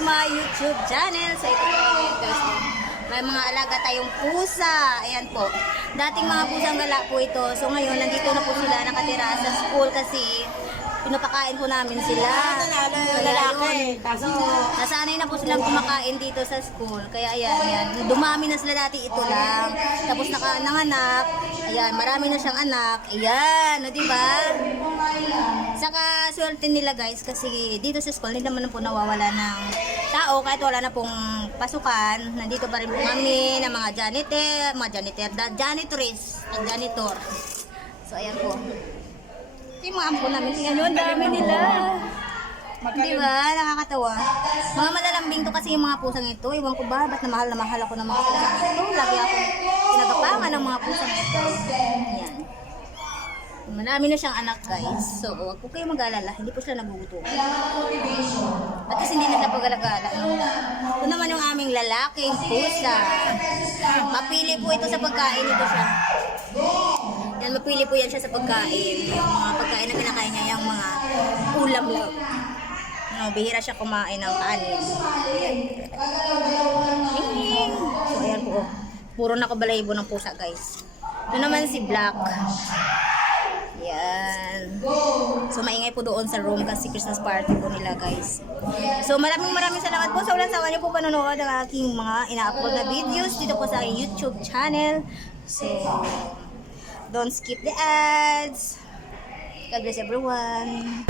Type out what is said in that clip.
my YouTube channel. So ito po guys. May mga alaga tayong pusa. Ayan po. Dating mga pusang gala po ito. So ngayon, nandito na po sila nakatira sa school kasi pinapakain po namin sila. Yun, Kaso, Nasanay na po silang kumakain dito sa school. Kaya ayan, ayan. Dumami na sila dati ito lang. Tapos naka nanganak. Ayan, marami na siyang anak. Ayan, o diba? Saka swerte nila guys kasi dito sa school hindi naman po nawawala ng tao kahit wala na pong pasukan. Nandito pa rin po kami ng mga janitor, mga janitor, janitress, at janitor. So ayan po. Mga ampo namin. Ang dami nila. Di ba? Nakakatawa. Mga malalambing to kasi yung mga pusang ito. Iwan ko ba? Ba't na mahal na mahal ako ng mga pusang ito? Lagi ako pinagapangan ng mga pusang ito. Yan. Marami na siyang anak guys. So, huwag po kayo mag-alala. Hindi po sila nagugutom. At kasi hindi na sila pag-alagala. Ito naman yung aming lalaking pusa. Mapili po ito sa pagkain. Ito siya. Yan, mapili po yan siya sa pagkain. Yung mga pagkain na kinakain niya, yung mga ulam lang. No, bihira siya kumain ng kanin. So, ayan po. oh. Puro nakabalayibo ng pusa, guys. Ito naman si Black. Yan. So, maingay po doon sa room kasi Christmas party po nila, guys. So, maraming maraming salamat po sa walang sawa niyo po panonood ng aking mga ina-upload na videos dito po sa YouTube channel. So, don't skip the ads. God bless everyone.